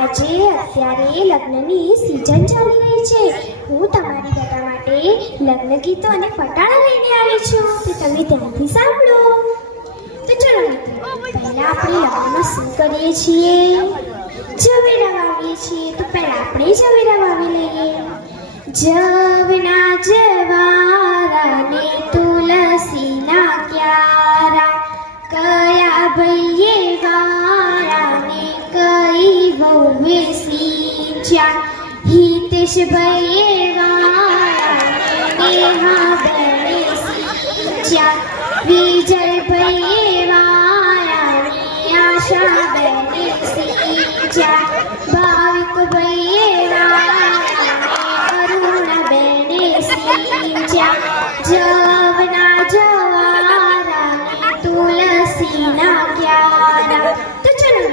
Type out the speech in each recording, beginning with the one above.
અત્યારે લગ્નની સિઝન ચાલી રહી છે. હું તમારી બધા માટે લગ્ન ગીતો અને ફટાણા લઈને આવી છું, તો તમે ધ્યાનથી સાંભળો. તો ચલો મિત્રો, પહેલા આપણે લગ્નમાં શું કરીએ છીએ? જવેરા વાવીએ છીએ. તો પહેલા આપણે જવેરા વાવી લઈએ. જવના જવારા ને તુલસીના ક્યારા, કયા ભઈએ વારા ને કઈ વહુએ સીંચ્યા, હિતેશ ભઈએ વારા ને નેહા બને સીંચ્યા, વિજય ભઈએ વારા ને આશા બને સીંચ્યા, ભાવિક ભઈએ વારા જવના જવારા તુલસીના ક્યારા. તો ચલો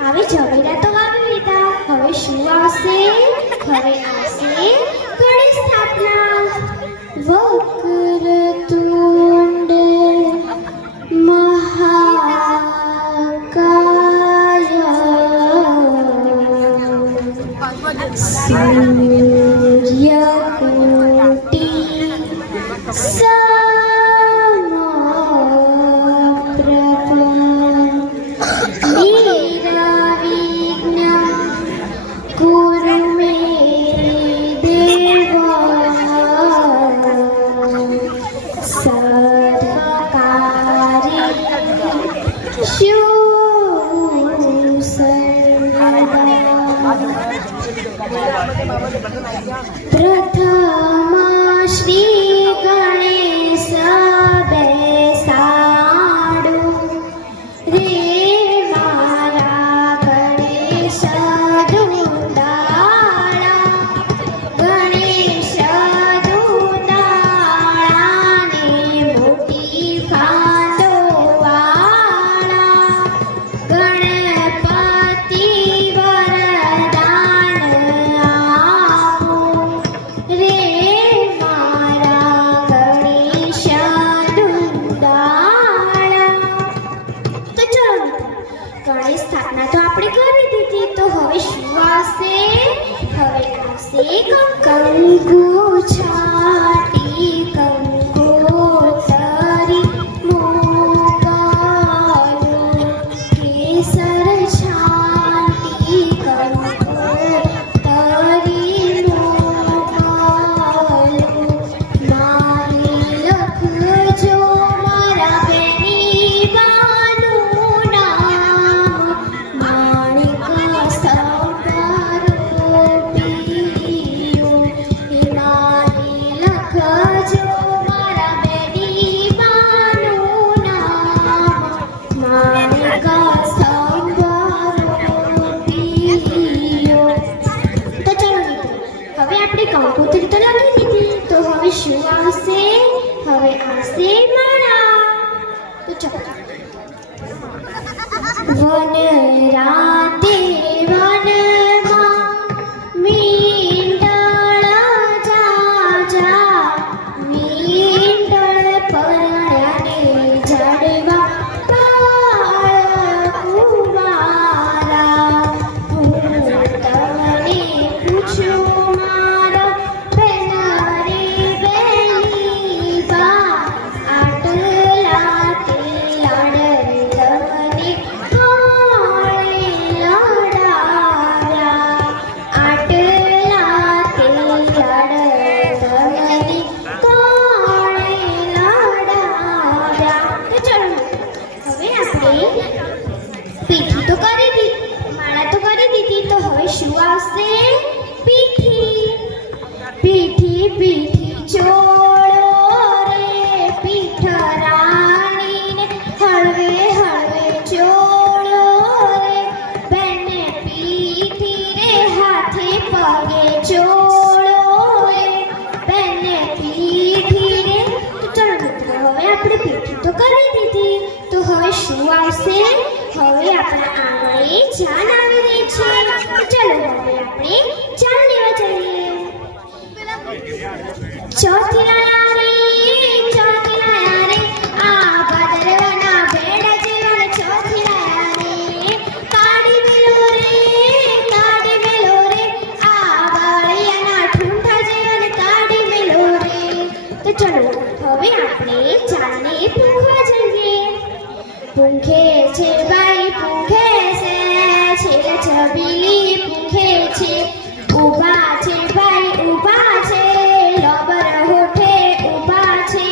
હવે જવેરા તો વાવી લીધા, હવે શું આવશે? હવે આવશે ગણેશ સ્થાપના. વક્રતુંડ મહાકાય સૂર્યકોટિ સમપ્રભ નિર્વિઘ્नं કુરુ મે દેવ સર્વકાર્યેષુ સર્વદા. પ્રથમ શ્રી ગણેશ બેસાડો રે મારા ગણેશ દુંદાળા, ગણેશ દુંદાળા ને મોટી ખાંડો વાળા, ગણપતિ વરદાન આપો રે મારા ગણેશ દુંદાળા. તો ચલો ગણેશ સ્થાપના તો આપણે કરી દીધી, તો હવે શું આવશે? હવે આવશે કંકુ છાટી, કંકોતરી મોગલો, કેસર છાટી, કંકોતરી મોગલો, મારે લખજો મારા બેની બાનું નામ, માણિક સંભારો પીયો, એ મારે લખજો મારા બેની બાનું નામ, માણિક સંભારો પીયો. તો ચલો હવે આપણે કંકોત્રી તો લગાવી દીધી, તો હવે શું આવશે? હવે આવશે માળા. તો ચલો વન રાતે વનમાં મીંડળ જાજા, મીંડળ પરણ્યાને ઝાડવા બાળકુમારા, હું તમને પૂછું મારા બેનરે બેની બા, આટલા તે લાડ તમને કોણે લડાવ્યા, આટલા તે લાડ તમને કોણે લડાવ્યા. તો ચલો હવે આપણે પીઠી તો કરી દીધી, માળા તો કરી દીધી, તો હવે શું આવશે? પીઠી. પીઠી પીઠી ચોળો રે પીઠ રાણીને, હળવે હળવે ચોળો રે બેને પીઠી રે, હાથે પગે ચોળો રે બેને પીઠી રે. તો ચલો મિત્રો હવે આપણે પીઠી તો કરી દીધી, તો હવે શું આવશે? હવે આપણા આંગણે જાન આવી રહી છે, તો ચલો હવે આપણે જાન લેવા જઈએ. ચોથી લાયા રે આ ભાદરવાના ભેડા જેવા ચોથી લાયા રે કાઢી મેલો રે આ વાળિયાના ઠૂંઠા જેવા કાઢી મેલો રે. તો ચલો હવે આપણે ચાલને પૂંખવા જઈએ. પૂંખે છે બાઈ પૂંખે છે છબીલી પૂંખે છે ઊભા છે ભાઈ ઊભા છે લબર હોઠે ઊભા છે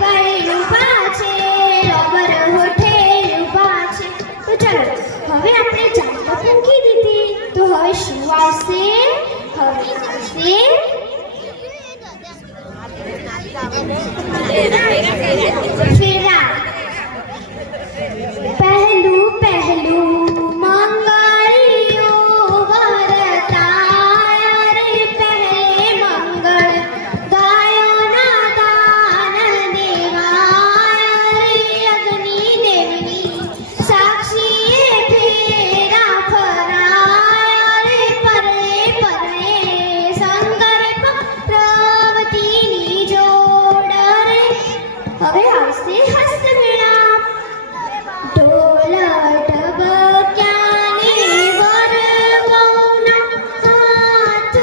ભાઈ ઊભા છે લબર હોઠે ઊભા છે. તો ચાલો હવે આપણે ચાંદો પૂંખી દીધી તો હવે શું આવશે? હવે આવશે ફેરા. પહેલું મંગળિયું વરતાય રે પહેલે મંગળ ગાયોના દાન દેવાય રે અગ્નિ દેવની સાક્ષીએ ફેરા ફરાય રે પરણે શંકર પાર્વતીની જોડ રે. હવે આવશે હસ્તમેળા. ઢોલ ઢબક્યાને વરવૌના હાથ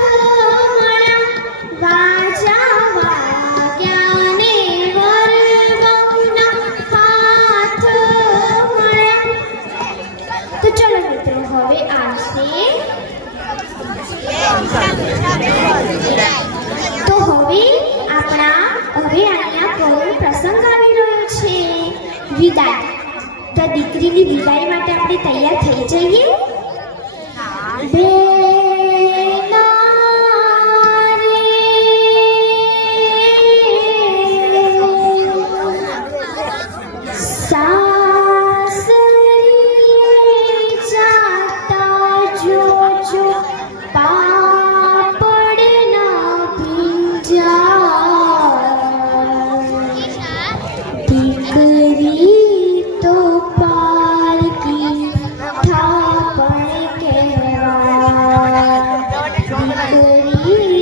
મળ્યા વાજા વાગ્યાને વરવૌના હાથ મળ્યા. તો ચલો મિત્રો હવે આવશે તો હવે અહીંયા કોઈ પ્રસંગ આવી રહ્યો છે વિદાય. તો દીકરીની વિદાય માટે આપણે તૈયાર થઈ જઈએ. સાસરી જાતા જોજો પાપડ ના ભીંજા દીકરી તો પારકી થાપણ કહેવાય દીકરી